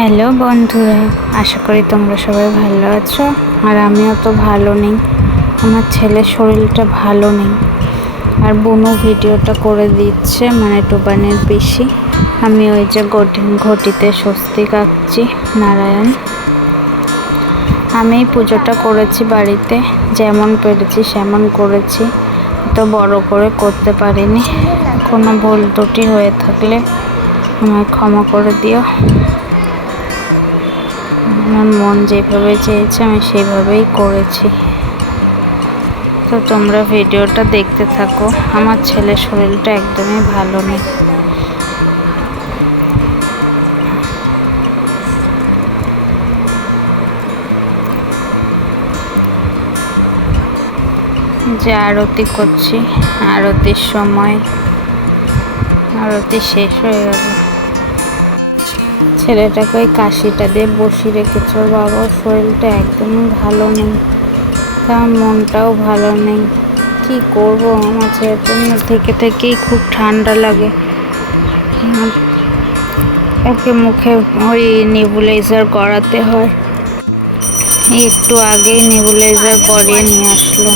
Hello বন্ধুরা, আশা করি তোমরা সবাই ভালো আছো। আর আমিও তো ভালো নেই, আমার ছেলের শরীরটা ভালো নেই। আর বোনও ভিডিওটা করে দিচ্ছে, মানে টোবানের বেশি। আমি ওই যে ঘটিতে স্বস্তিক আঁকছি নারায়ণ। আমি পুজোটা করেছি বাড়িতে, যেমন পেরেছি সেমন করেছি, তো বড় করে করতে পারিনি। কোনো ভুল ত্রুটি হয়ে থাকলে আমায় ক্ষমা করে দিও। আমার মন যেভাবে চেয়েছে আমি সেইভাবেই করেছি। তো তোমরা ভিডিওটা দেখতে থাকো। আমার ছেলের শরীরটা একদমই ভালো নেই। যে আরতি করছি, আরতির সময় আরতি শেষ হয়ে গেল। ছেলেটাকে ওই কাশিটা দিয়ে বসিয়ে রেখেছে। ওর বাবার শরীরটা একদমই ভালো নেই, তার মনটাও ভালো নেই। কি করব, আমার ছেলের জন্য থেকেই খুব ঠান্ডা লাগে। ওকে মুখে ওই নেবুলাইজার করাতে হয়। একটু আগেই নেবুলাইজার করিয়ে নিয়ে আসলো।